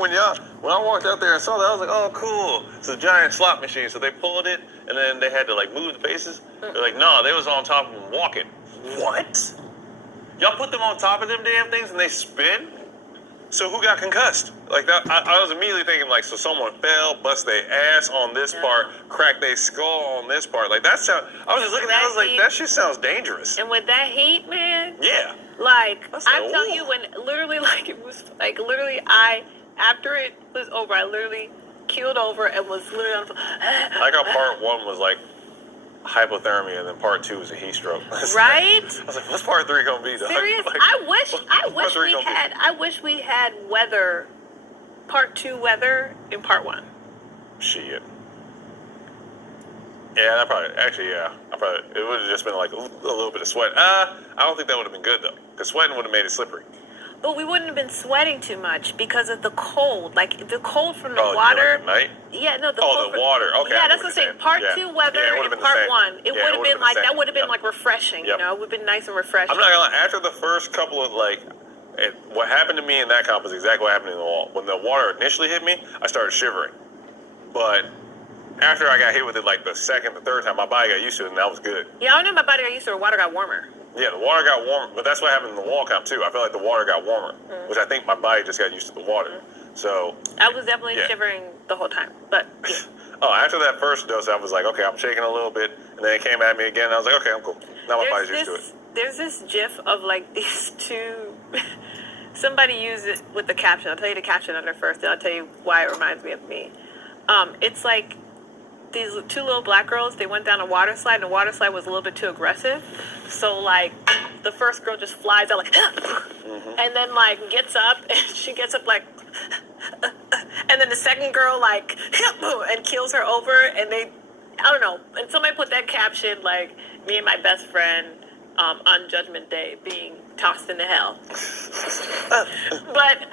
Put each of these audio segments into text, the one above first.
when I walked out there and saw that, I was like, oh, cool. It's a giant slot machine. So they pulled it, and then they had to like move the bases. They're like, no, they was on top of them walking. What? Y'all put them on top of them damn things and they spin? So who got concussed? Like that, I was immediately thinking like, so someone fell, bust their ass on this part, cracked their skull on this part. Like that sound. I was just looking at it, I was like, that shit sounds dangerous. And with that heat, man. Yeah. Like I'm telling you, when literally like it was like literally after it was over, I literally keeled over and was literally on the floor. Like how part one was like hypothermia, and then part two was a heat stroke. Right? I was like, what's part three gonna be? Serious? Like, I wish we had weather, part two weather in part one. Shit. Yeah, that probably, actually, yeah. It would have just been like a little bit of sweat. I don't think that would have been good though, because sweating would have made it slippery. But we wouldn't have been sweating too much because of the cold. Like, the cold from the water. Like night? Yeah, no, the cold. Oh, the water. Okay. Yeah, that's what I'm saying. Part two weather and part one. It would have been like, that would have been like refreshing, you know? It would have been nice and refreshing. I'm not gonna lie, after the first couple of like, what happened to me in that comp was exactly what happened in the wall. When the water initially hit me, I started shivering. But after I got hit with it like the second, the third time, my body got used to it and that was good. Yeah, I know my body got used to it. The water got warmer. Yeah, the water got warmer, but that's what happened in the wall comp too. I felt like the water got warmer, which I think my body just got used to the water. So I was definitely shivering the whole time, but yeah. Oh, after that first dose, I was like, okay, I'm shaking a little bit, and then it came at me again, and I was like, okay, I'm cool. Now my body's used to it. There's this GIF of like these two. Somebody used it with the caption. I'll tell you the caption under first, and I'll tell you why it reminds me of me. It's like these two little black girls, they went down a water slide, and the water slide was a little bit too aggressive. So, like, the first girl just flies out, like, and then, like, gets up, and she gets up, like, and then the second girl, like, and kills her over, and I don't know, and somebody put that caption, like, me and my best friend on Judgment Day being tossed into hell. But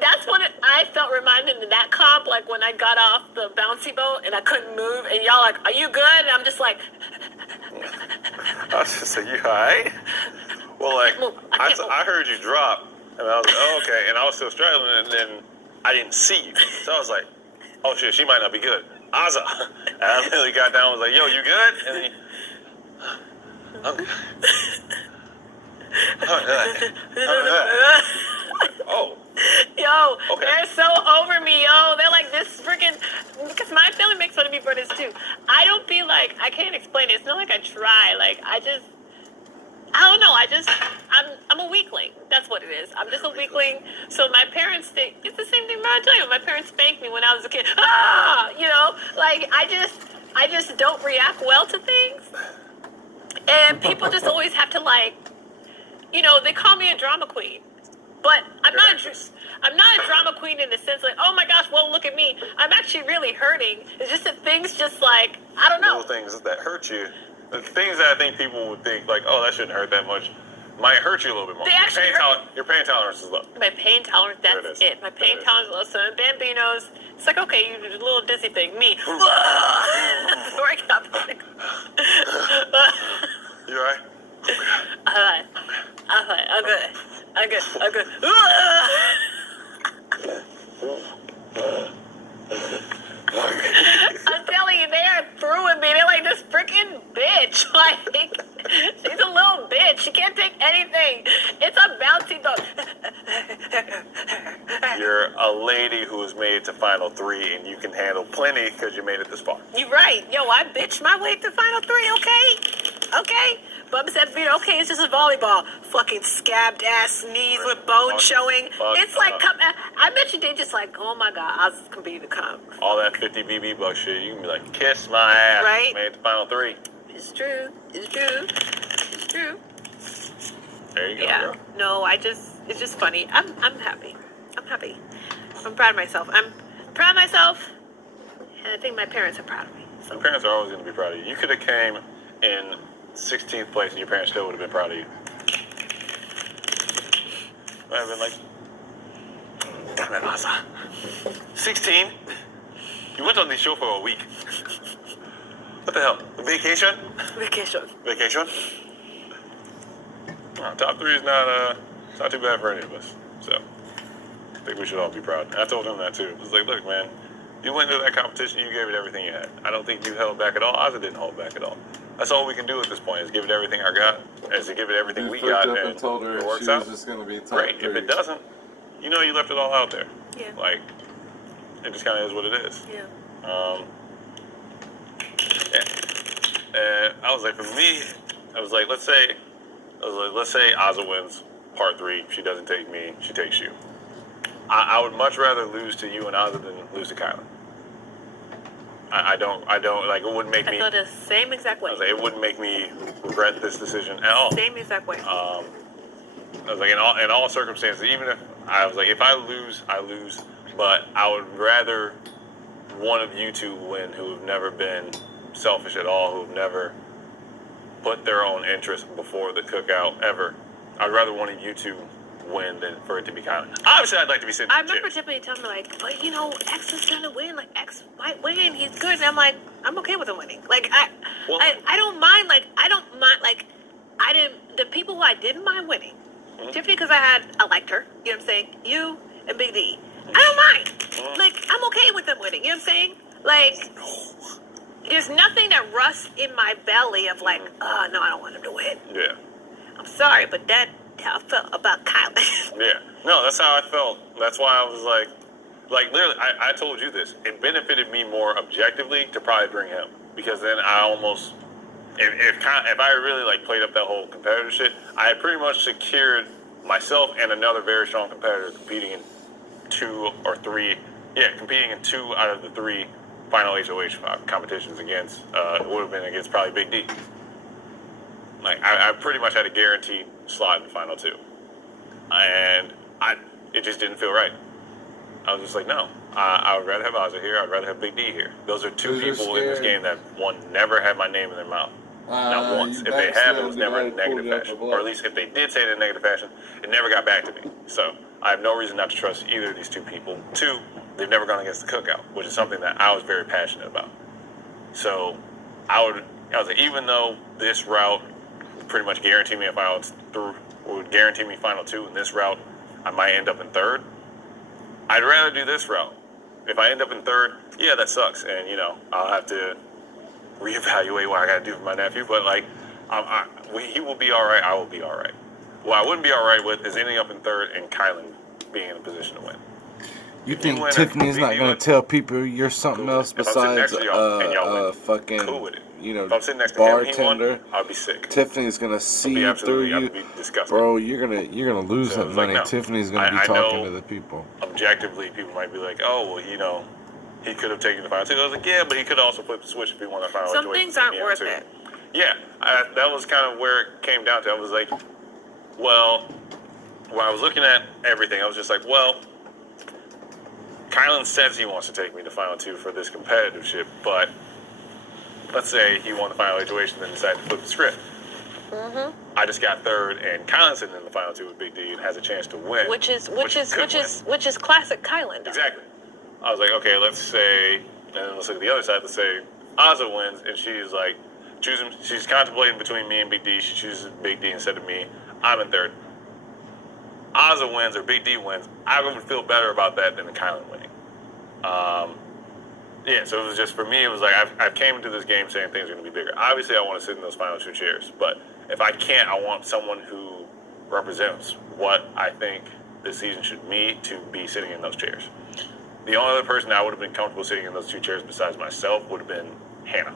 that's what I felt reminded of that comp, like when I got off the bouncy boat and I couldn't move, and y'all like, are you good? And I'm just like, I was just like, you all right? Well, like, I heard you drop, and I was like, oh, okay, and I was still struggling, and then I didn't see you. So I was like, oh shit, she might not be good. Ahza. And I literally got down and was like, yo, you good? And then I'm good. Oh. Yo, okay. They're so over me, yo. They're like this freaking, because my family makes fun of me for this too. I don't feel like, I can't explain it. It's not like I try. Like, I don't know. I'm a weakling. That's what it is. I'm just a weakling. So my parents think, it's the same thing I tell you. My parents spanked me when I was a kid. You know, like I just don't react well to things. And people just always have to like, you know, they call me a drama queen. But I'm not a drama queen in the sense like, oh my gosh, well, look at me. I'm actually really hurting. It's just that things just like, I don't know. Little things that hurt you. The things that I think people would think like, oh, that shouldn't hurt that much, might hurt you a little bit more. Your pain tolerance is low. My pain tolerance, that's it. My pain tolerance is low. So in Bambinos, it's like, okay, you do a little dizzy thing. Me. Before I got You all right? I'm good. I'm good. I'm telling you, they are through with me. They're like this freaking bitch. Like, she's a little bitch. She can't take anything. It's a bouncy boat. You're a lady who has made it to Final 3, and you can handle plenty because you made it this far. You're right. Yo, I bitched my way to Final 3, okay? Bubba said, okay, it's just a volleyball. Fucking scabbed ass knees with bone showing. It's like, I bet you they just like, oh my God, I was gonna be the comp. All that 50 BB buck shit, you can be like, kiss my ass. Right? Made it to Final 3. It's true. There you go. Yeah. Girl. No, it's just funny. I'm happy. I'm proud of myself. I'm proud of myself, and I think my parents are proud of me. So. Your parents are always going to be proud of you. You could have came in 16th place, and your parents still would have been proud of you. I'd have been like, damn it, ahza. 16? You went on this show for a week. What the hell? Vacation? Vacation? Oh, top 3 is not too bad for any of us. So I think we should all be proud. And I told him that too. It was like, look, man, you went into that competition, you gave it everything you had. I don't think you held back at all. Ahza didn't hold back at all. That's all we can do at this point is give it everything I got, is to give it everything we got, and told her it works she was out. just gonna be top Great. 3. If it doesn't, you know you left it all out there. Yeah. Like, it just kind of is what it is. Yeah. And I was like, for me, I was like, let's say Ahza wins part 3. She doesn't take me. She takes you. I would much rather lose to you and Ahza than lose to Kylan. I don't like. It wouldn't make me. I feel the same exact way. I was like, it wouldn't make me regret this decision at all. Same exact way. I was like, in all circumstances, even if I was like, if I lose, I lose. But I would rather one of you two win who have never been selfish at all, who have never put their own interest before the cookout ever. I'd rather one of you two win than for it to be Kylan. Obviously, I'd like to be sitting. I remember Tiffany telling me like, but you know, X is gonna win. Like X might win. He's good. And I'm like, I'm okay with him winning. Like I don't mind. Like I don't mind. Like I didn't. The people who I didn't mind winning, Tiffany, because I liked her. You know what I'm saying? You and Big D. I don't mind. Like I'm okay with them winning. You know what I'm saying? Like there's nothing that rusts in my belly of like, oh no, I don't want him to win. Yeah. I'm sorry, but that's how I felt about Kylan. Yeah. No, that's how I felt. That's why I was like literally, I told you this. It benefited me more objectively to probably bring him because then I almost, if I really like played up that whole competitive shit, I had pretty much secured myself and another very strong competitor competing in 2 or 3. Yeah, competing in 2 out of the 3 final HOH competitions against would have been against probably Big D. Like I pretty much had a guaranteed slot in the final 2, and it just didn't feel right. I was just like, no, I would rather have Ahza here. I'd rather have Big D here. Those are 2 people in this game that one never had my name in their mouth, not once. If they have, it was never in a negative fashion, or at least if they did say it in a negative fashion, it never got back to me. So I have no reason not to trust either of these 2 people. 2, they've never gone against the cookout, which is something that I was very passionate about. So I was like, even though this route pretty much guarantee me if I was through, would guarantee me final 2 in this route, I might end up in 3rd. I'd rather do this route. If I end up in 3rd, yeah, that sucks, and you know I'll have to reevaluate what I got to do for my nephew. But like, he will be all right. I will be all right. What I wouldn't be all right with is ending up in 3rd and Kylan being in a position to win. You think Tiffany's not going to tell people you're something else besides fucking, cool with it. You know, if I'm sitting next to bartender? him, I'll be sick. Tiffany's going to see through you. Bro, you're gonna lose that money. Like, no. Tiffany's going to be talking to the people. Objectively, people might be like, oh, well, you know, he could have taken the final 2. I was like, yeah, but he could also flip the switch if he won the final. Some things aren't worth it. Yeah, that was kind of where it came down to. I was like, well, when I was looking at everything, I was just like, well, Kylan says he wants to take me to final 2 for this competitive shit, but let's say he won the final HOH and then decided to flip the script. I just got 3rd, and Kylan's sitting in the final 2 with Big D and has a chance to win. Which is classic Kylan. Though. Exactly. I was like, okay, let's say, and then let's look at the other side. Let's say Ahza wins, and she's like choosing. She's contemplating between me and Big D. She chooses Big D instead of me. I'm in 3rd. Ahza wins or Big D wins. I would feel better about that than the Kylan winning. Yeah, so it was just, for me, it was like, I came into this game saying things are going to be bigger. Obviously, I want to sit in those final 2 chairs, but if I can't, I want someone who represents what I think this season should be to be sitting in those chairs. The only other person I would have been comfortable sitting in those 2 chairs besides myself would have been Hannah.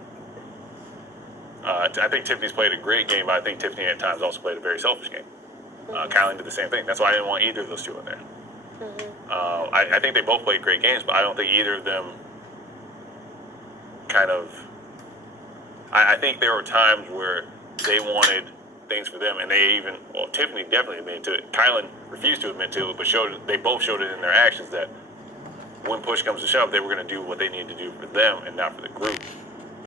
I think Tiffany's played a great game, but I think Tiffany at times also played a very selfish game. Kylan did the same thing. That's why I didn't want either of those 2 in there. I think they both played great games, but I don't think either of them kind of, I think there were times where they wanted things for them, and they even, well, Tiffany definitely admitted to it. Kylan refused to admit to it, but they both showed it in their actions that when push comes to shove, they were going to do what they needed to do for them and not for the group.